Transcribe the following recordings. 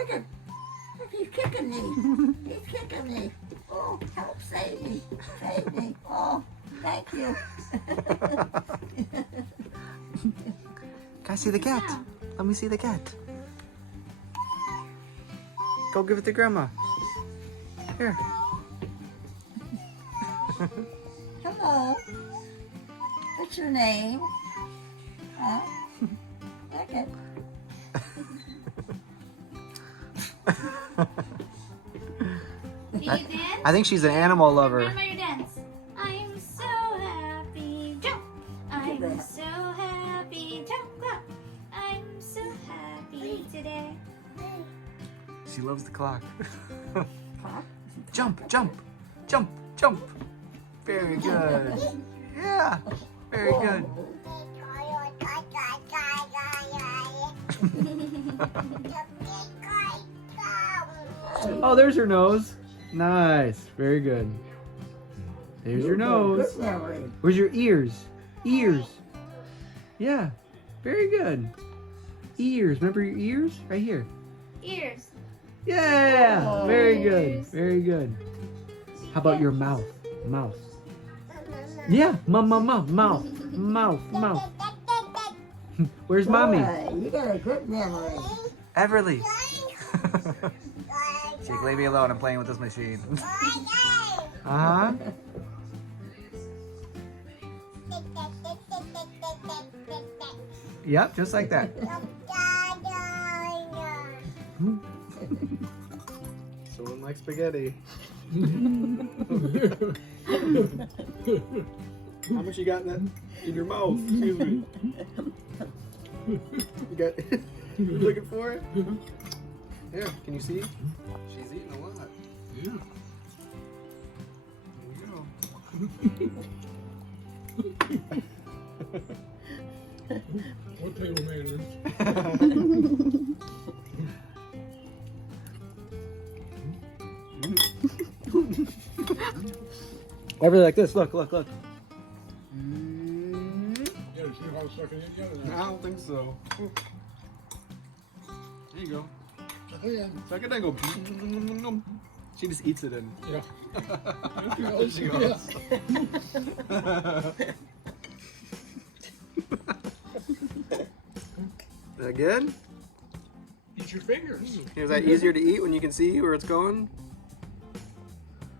Look at, look, he's kicking me. He's kicking me. Oh, help, save me. Save me. Oh, thank you. Can I see the cat? Let me see the cat. Go give it to Grandma. Here. Hello. What's your name? Huh? Look at. Do you dance? I think she's an animal lover. Grandma, you dance. I'm so happy, jump. I'm so happy, jump, clap. I'm so happy today. She loves the clock. Clock? Jump, jump, jump, jump. Very good. Yeah, very good. Oh, there's your nose. Nice, very good. There's your nose. Good memory. Where's your ears? Ears. Yeah, very good. Ears, remember your ears? Right here. Ears. Yeah, very good, Ears. very good. How about your mouth? Mouth. Yeah, mouth. Where's mommy? Boy, you got a good memory. Everly. Jake, leave me alone. I'm playing with this machine. Uh-huh. Yep, just like that. Someone likes spaghetti. How much you got in your mouth? Excuse me. You got? You looking for it? Yeah. Can you see? She's eating a lot. Yeah. What table manners? I really like this. Look. Yeah, you see how it's sucking it together I now? don't think so. There you go. Yeah. Suck it and go. She just eats it in. Yeah. There she goes. Is that good? Eat your fingers. Is that easier to eat when you can see where it's going?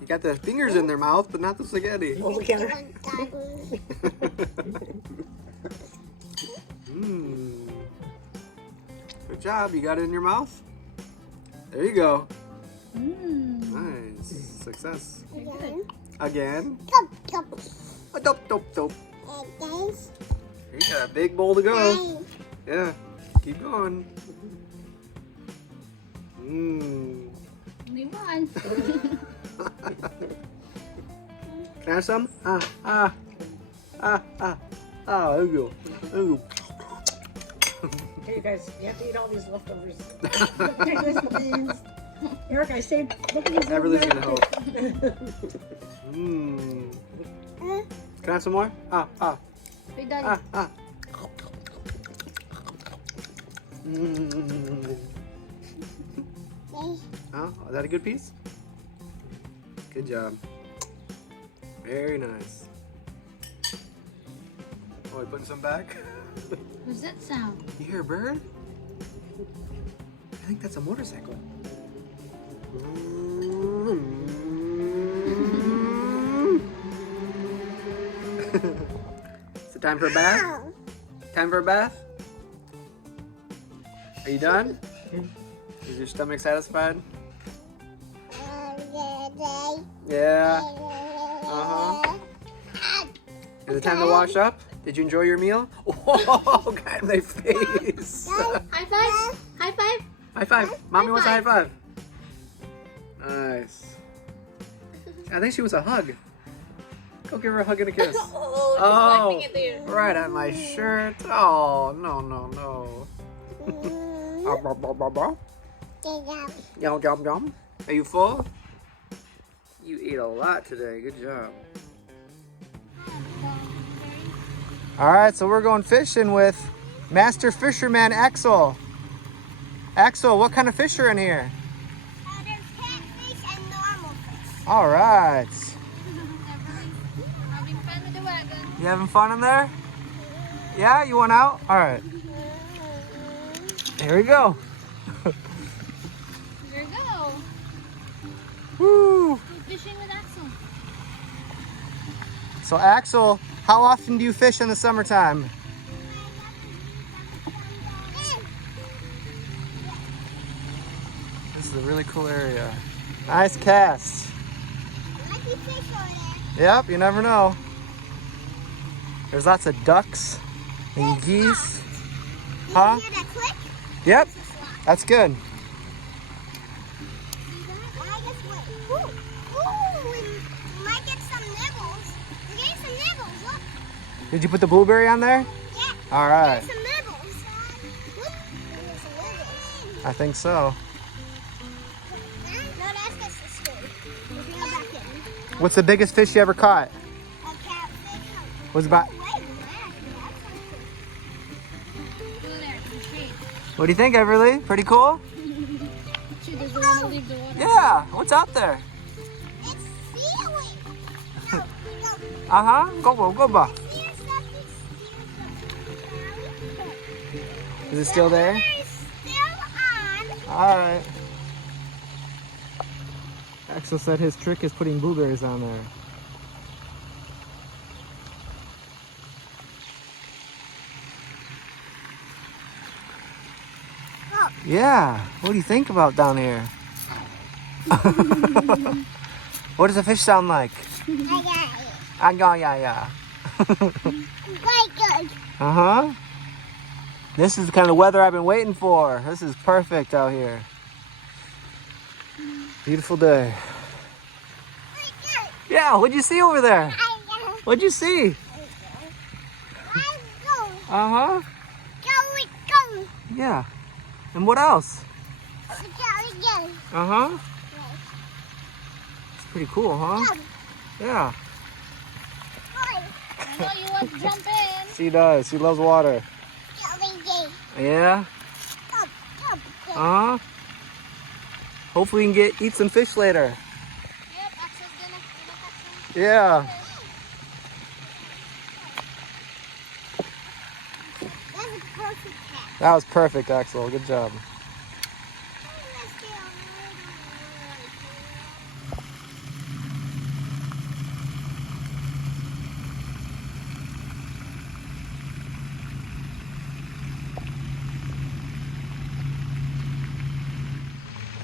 You got the fingers in their mouth, but not the spaghetti. Look at her. Mm. Good job. You got it in your mouth? There you go. Nice. Success. Again. A dope. You got a big bowl to go. Yeah. Keep going. Mmm. Only one. Can I have some? There you go. Here, you guys, you have to eat all these leftovers. Take this, please. Eric, I saved. Look at these. Everly's gonna help. Mmm. Can I have some more? We're done. Mm. Oh, is that a good piece? Good job. Very nice. Oh, we putting some back? What's that sound? You hear a bird? I think that's a motorcycle. Is it time for a bath? Time for a bath? Are you done? Is your stomach satisfied? Yeah. Uh-huh. Is it time to wash up? Did you enjoy your meal? Oh, got in my face. High five! High five! High five. Mommy High wants a high five. five. Nice. I think she wants a hug. Go give her a hug and a kiss. Oh, Right on my shirt. Oh, no. Yum. Are you full? You ate a lot today. Good job. All right, so we're going fishing with Master Fisherman Axel. Axel, what kind of fish are in here? There's catfish and normal fish. All right. Having fun with the wagon. You having fun in there? Yeah, you want out? All right. Here we go. There you go. Woo! Go fishing with Axel. So Axel, how often do you fish in the summertime? This is a really cool area. Nice cast. Might be fish over there. Yep, you never know. There's lots of ducks and geese. Huh? You hear that click? Yep, that's good. I just went. Ooh, we might get some nibbles. We're getting some nibbles. Look. Did you put the blueberry on there? Yeah. All right, Some nibbles. Look. There's some nibbles. I think so. No, that's just the spoon. We'll bring it back in. What's the biggest fish you ever caught? A catfish. Was about. Wait, Go there. Some shade. What do you think, Everly? Pretty cool? She doesn't want to leave the water. Yeah. What's out there? it's seaweed. No, no. Go ba. Here's something. Is it still there? It's still on. All right. Axel said his trick is putting blueberries on there. Oh. Yeah. What do you think about down here? What does a fish sound like? I got it. Yeah. Quite good. Uh-huh. This is the kind of weather I've been waiting for. This is perfect out here. Beautiful day. Quite good. Yeah, what'd you see over there? What'd you see? Go. Uh-huh. Go. Yeah. And what else? Go. Uh-huh. It's pretty cool, huh? Yeah. I know you want to jump in. She does. She loves water. Yeah? Uh-huh. Hopefully we can eat some fish later. Yep, Axel's gonna catch some. Yeah. That's a perfect catch. That was perfect, Axel. Good job.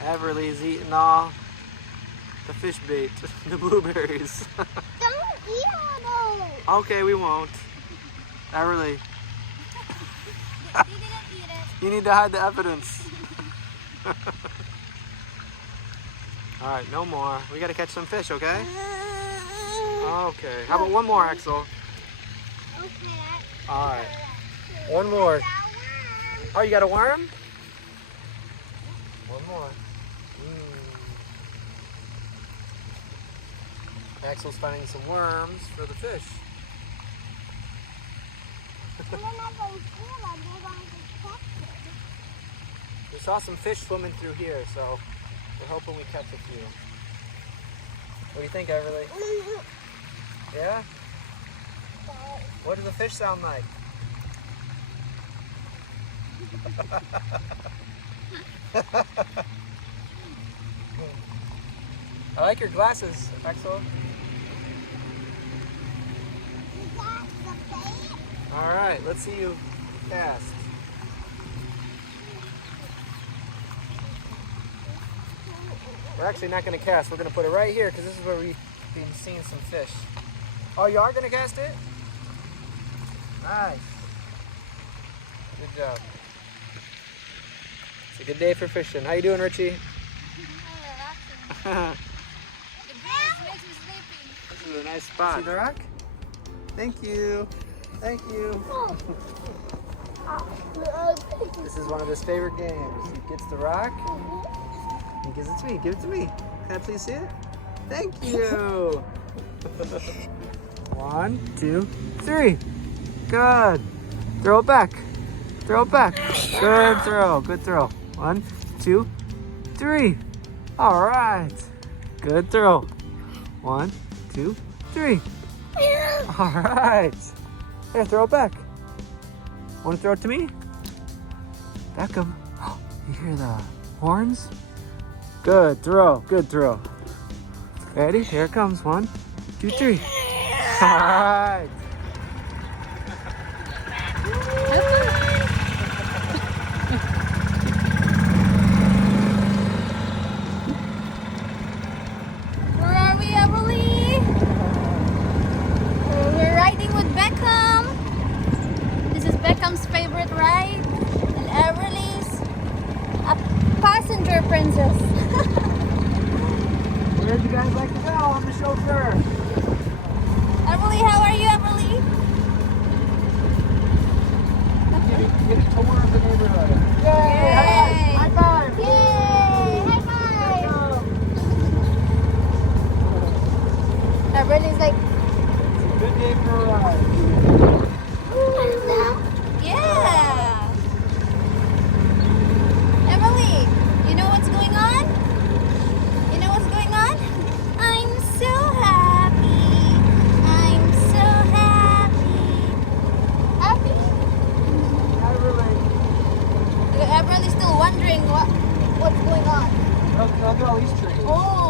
Everly's eating all the fish bait, the blueberries. Don't eat all those. Okay, we won't. Everly, He didn't eat it. you need to hide the evidence. All right, no more. We gotta catch some fish, okay? Okay. How about one more, Axel? Okay. All right. One more. Oh, you got a worm? One more. Axel's finding some worms for the fish. We saw some fish swimming through here, so we're hoping we catch a few. What do you think, Everly? Yeah? What does the fish sound like? I like your glasses, Axel. All right, let's see you cast. We're actually not going to cast. We're going to put it right here because this is where we've been seeing some fish. Oh, you are going to cast it? Nice. Good job. It's a good day for fishing. How you doing, Richie? The breeze makes me sleepy. This is a nice spot. See the rock? Thank you. Thank you. This is one of his favorite games. He gets the rock. He gives it to me. Give it to me. Can I please see it? Thank you. 1, 2, 3. Good. Throw it back. Throw it back. Good throw. Good throw. 1, 2, 3. All right. Good throw. 1, 2, 3. All right. Here, throw it back. Want to throw it to me? Beckham. You hear the horns? Good throw. Good throw. Ready? Here it comes. 1, 2, 3. All right. Where are we, Everly? We're riding with Beckham. This is Beckham's favorite ride, and Everly's a passenger princess. Where would you guys like to go? I'm the chauffeur. Everly, how are you, Everly? Get a tour of the neighborhood. Yay! Yay! High five! Yay! High five! Everly's like, Good day for a ride. yeah! Emily, you know what's going on? You know what's going on? I'm so happy. I'm so happy. Happy? Everly's still wondering what's going on. Look at all these trees. Oh,